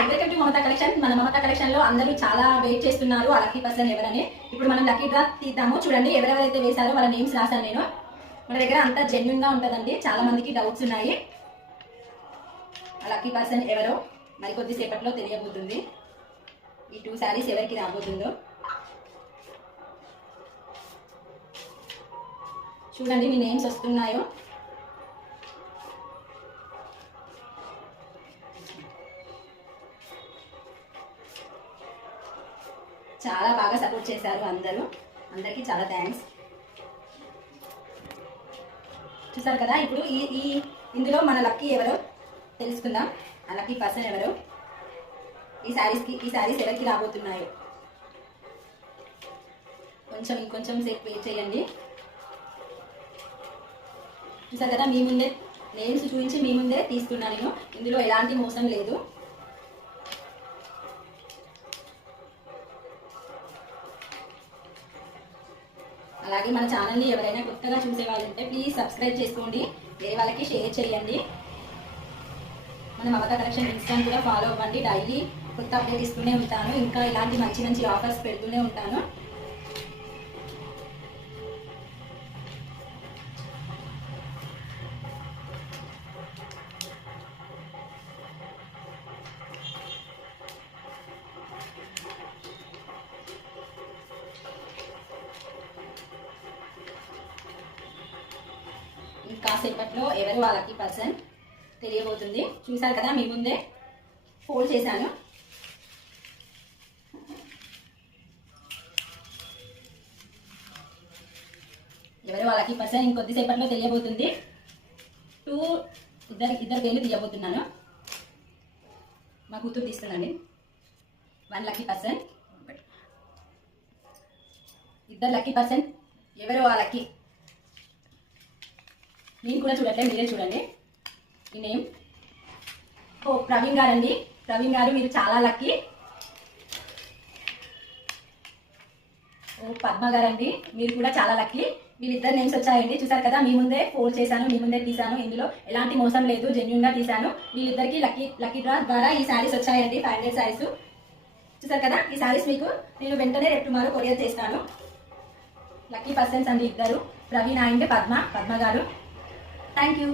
Hi, welcome to Mamata collection. మన Mamata collection లో అందరూ చాలా వెయిట్ చేస్తున్నారు ఆ లక్కీ పర్సన్ ఎవరని. ఇప్పుడు మనం లక్కీ డ్రా తీద్దాము. చూడండి ఎవరెవరైతే వేశారో వాళ్ళ నేమ్స్ రాశాను నేను. మన దగ్గర అంతా జెన్యున్ గా ఉంటుందండి. చాలా మందికి డౌట్స్ ఉన్నాయి. ఆ లక్కీ పర్సన్ ఎవరో మరి కొద్దిసేపట్లో తెలియబోతుంది. ఈ 2 శారీస్ ఎవరికి రాబోతుందో చూడండి. మీ నేమ్స్ వస్తున్నాయో చాలా బాగా సపోర్ట్ చేశారు అందరూ. అందరికీ చాలా థ్యాంక్స్. చూసారు కదా. ఇప్పుడు ఇందులో మన లక్కీ ఎవరో తెలుసుకుందాం. ఆ లక్కీ పర్సన్ ఎవరో, ఈ శారీస్ ఎవరికి రాబోతున్నాయో ఇంకొంచెం సేపు వెయిట్ చేయండి. చూసారు కదా, మీ ముందే నేమ్స్ చూపించి మీ ముందే తీసుకున్నాను నేను. ఇందులో ఎలాంటి మోసం లేదు. అలాగే మన ఛానల్ని ఎవరైనా కొత్తగా చూసే వాళ్ళు ఉంటే ప్లీజ్ సబ్స్క్రైబ్ చేసుకోండి. వేరే వాళ్ళకి షేర్ చేయండి. మన మమతా కలెక్షన్ ఇన్స్టాగ్రామ్ కూడా ఫాలో అవ్వండి. డైలీ కొత్త అప్డేట్ ఇస్తూనే ఉంటాను. ఇంకా ఇలాంటి మంచి మంచి ఆఫర్స్ పెడుతూనే ఉంటాను. కాసేపట్లో ఎవరు వాళ్ళకి పర్సన్ తెలియబోతుంది. చూసారు కదా, మీ ముందే ఫోల్డ్ చేశాను. ఎవరు వాళ్ళకి పర్సన్ ఇంకొద్దిసేపట్లో తెలియబోతుంది. ఇద్దరు పేర్లు తీయబోతున్నాను. మా కూతురు తీస్తుందండి. 1 లక్కీ పర్సన్, 2 లక్కీ పర్సన్. ఎవరు వాళ్ళకి నేను కూడా చూడట్లేదు, మీరే చూడండి. ఈ నేమ్ ప్రవీణ్ గారు అండి. ప్రవీణ్ గారు మీరు చాలా లక్కీ. పద్మ గారు అండి, మీరు కూడా చాలా లక్కీ. వీళ్ళిద్దరు నేమ్స్ వచ్చాయండి. చూసారు కదా, మీ ముందే ఫోల్డ్ చేశాను, మీ ముందే తీసాను. ఇందులో ఎలాంటి మోసం లేదు, జెన్యున్ గా తీసాను. వీళ్ళిద్దరికి లక్కీ డ్రా ద్వారా ఈ శారీస్ వచ్చాయండి. 500 శారీస్. చూసారు కదా, ఈ శారీస్ మీకు నేను వెంటనే రేపు టుమారో కొరియర్ చేస్తాను. లక్కీ పర్సన్స్ అండి ఇద్దరు, ప్రవీణ్ అండ్ పద్మ గారు. Thank you.